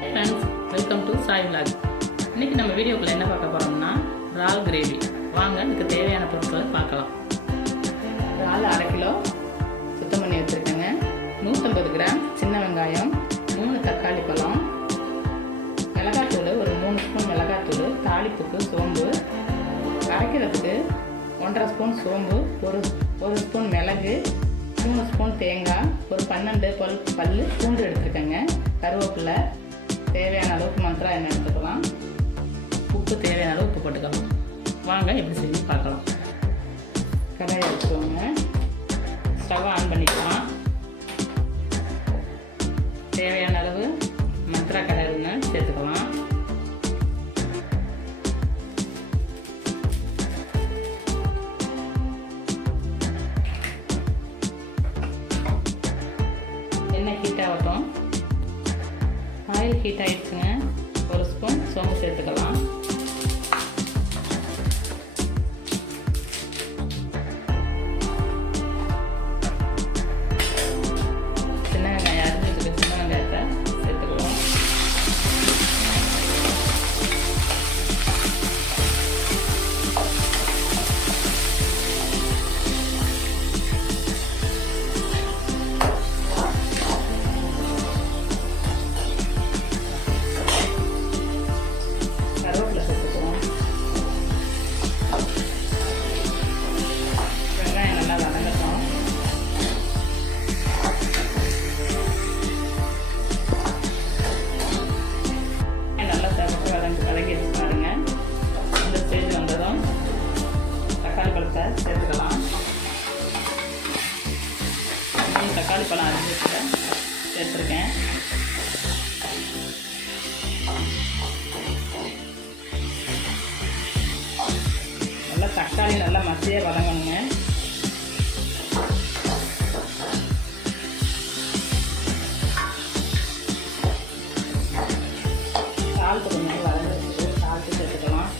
Friends, welcome to Sai vlog. இன்றைக்கி நம்ம வீடியோக்குள்ளே என்ன பார்க்க போகிறோம்னா இறால் கிரேவி. வாங்க இதுக்கு தேவையான பொருட்களை பார்க்கலாம். இறால் 1/2 கிலோ சுத்தம் பண்ணி வச்சுருக்கேங்க. 150 கிராம் சின்ன வெங்காயம், 3 தக்காளி பழம், மிளகாத்தூள் ஒரு 3 ஸ்பூன் மிளகாத்தூள், தாளிப்புக்கு சோம்பு, அரைக்கிறதுக்கு 1.5 ஸ்பூன் சோம்பு, ஒரு ஸ்பூன் மிளகு, 3 ஸ்பூன் தேங்காய், ஒரு 12 பல் பூண்டு எடுத்துருக்கேங்க, கருவேப்பிலை, தேவையான அளவுக்கு மாத்திரம் எண்ணெய் எடுத்துக்கலாம், உப்பு தேவையான அளவு உப்பு போட்டுக்கலாம். வாங்க எப்படி செஞ்சு பார்க்கலாம். கடாயை வச்சுக்கோங்க, ஸ்டவ் ஆன் பண்ணிக்கலாம். தேவையான அளவு மந்த்ரா கடலை சேர்த்துக்கலாம். எண்ணெய் ஹீட் ஆகட்டும். ஆயில் ஹீட் ஆகிடுச்சுங்க. ஒரு ஸ்பூன் சோம்பு சேர்த்துக்கலாம். சின்ன வெங்காயம் அரிஞ்சு வச்சுக்க சின்ன வெங்காயத்தை சேர்த்துக்கலாம். சேர்த்துக்கலாம். தக்காளி பழம் அரைச்சி சேர்த்துருக்கேன். நல்லா தக்காளி நல்லா மசிய வதங்கணுங்க. சால்ட்டு கொஞ்சம் வதங்கிட்டு சால்ட்டு சேர்த்துக்கலாம்.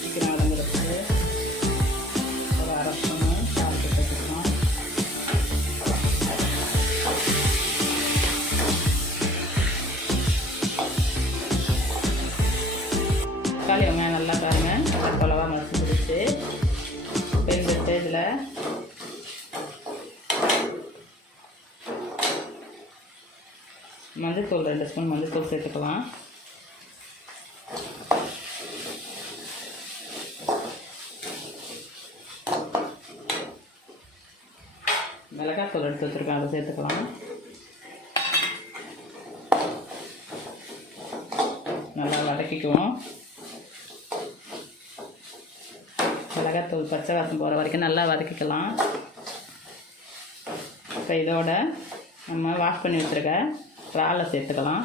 சீக்கிரம் வதங்குறதுக்கு ஒரு 1/2 ஸ்பூனு சால்ட்டு சேர்த்துக்கலாம். தக்காளி வெங்காயம் நல்லா பாருங்கள் பலவாக மசிச்சு பிடிச்சி. இந்த ஸ்டேஜில் மஞ்சள்தூள் 2 ஸ்பூன் மஞ்சள்தூள் சேர்த்துக்கலாம். மிளகாத்தூள் எடுத்து வச்சுருக்கேன், அதை சேர்த்துக்கலாம். நல்லா வதக்கிக்குவோம். மிளகாத்தூள் பச்சை வாசம் போகிற வரைக்கும் நல்லா வதக்கிக்கலாம். இப்போ இதோட நம்ம வாஷ் பண்ணி வச்சுருக்க இறாலை சேர்த்துக்கலாம்.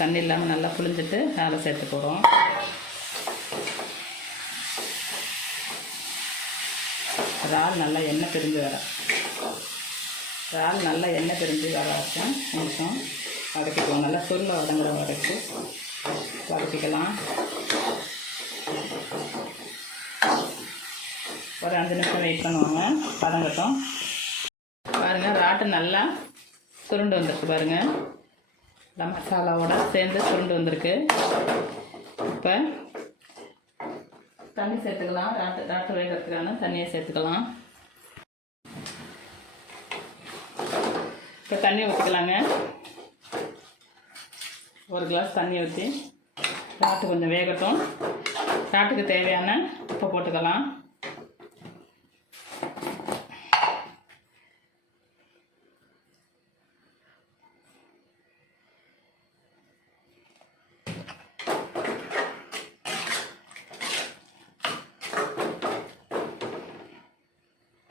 தண்ணி இல்லாமல் நல்லா புளிஞ்சிட்டு இறாலை சேர்த்து போகிறோம். இறால் நல்லா எண்ணெய் பிரிஞ்சு வர வரைக்கும் நிமிஷம் வதக்கிக்குவோம். நல்லா சுருளை வதங்குற வரைக்கும் வதக்கிக்கலாம். ஒரு 5 நிமிஷம் வெயிட் பண்ணுவாங்க, வதங்கட்டும். பாருங்கள், ராட்டு நல்லா சுருண்டு வந்துருக்கு. பாருங்கள், எல்லாம் மசாலாவோட சேர்ந்து சுருண்டு வந்திருக்கு. இப்போ தண்ணி சேர்த்துக்கலாம். ராட்டு வேகிறதுக்கான தண்ணியை சேர்த்துக்கலாம். இப்போ தண்ணி ஊற்றிக்கலாங்க. 1 கிளாஸ் தண்ணி ஊற்றி ராட்டு கொஞ்சம் வேகட்டும். ராட்டுக்கு தேவையான உப்பை போட்டுக்கலாம்.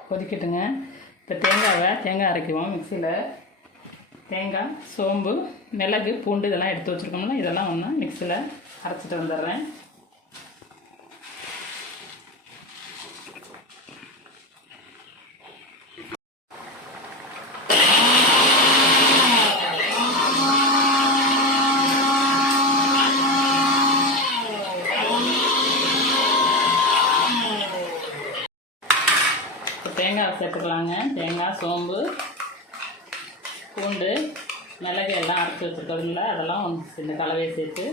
கொதிக்கட்டுங்க. இப்போ தேங்காய் அரைக்குவோம். மிக்சியில் தேங்காய், சோம்பு, மிளகு, பூண்டு இதெல்லாம் எடுத்து வச்சுருக்கோம்னா இதெல்லாம் ஒன்றா மிக்சியில் அரைச்சிட்டு வந்துடுறேன். தேங்காய் சேர்த்துக்கலாங்க. தேங்காய், சோம்பு, பூண்டு, மிளகு எல்லாம் அரைச்சி வச்சுருக்கோம்ல, அதெல்லாம் இந்த கலவையை சேர்த்து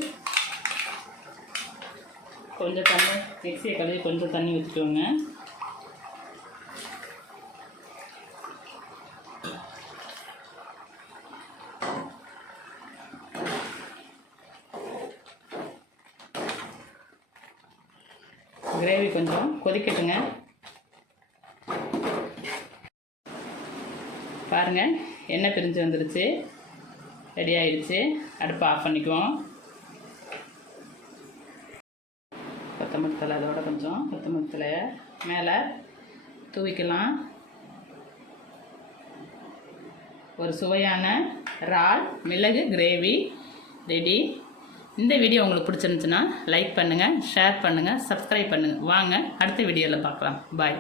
கொஞ்சம் தண்ணி, மிக்சியை கழுவி கொஞ்சம் தண்ணி ஊற்றிக்கோங்க. கிரேவி கொஞ்சம் கொதிக்கட்டுங்க. பாருங்கள், எண்ணெய் பிரிஞ்சு வந்துருச்சு, ரெடி ஆயிடுச்சு. அடுப்பை ஆஃப் பண்ணிக்குவோம். கொத்தமல்லி தழை, அதோட கொஞ்சம் கொத்தமல்லி தழையை மேலே தூவிக்கலாம். ஒரு சுவையான இறால் மிளகு கிரேவி ரெடி. இந்த வீடியோ உங்களுக்கு பிடிச்சிருந்துச்சுன்னா லைக் பண்ணுங்கள், ஷேர் பண்ணுங்கள், சப்ஸ்கிரைப் பண்ணுங்கள். வாங்க அடுத்த வீடியோவில் பார்க்கலாம். பாய்.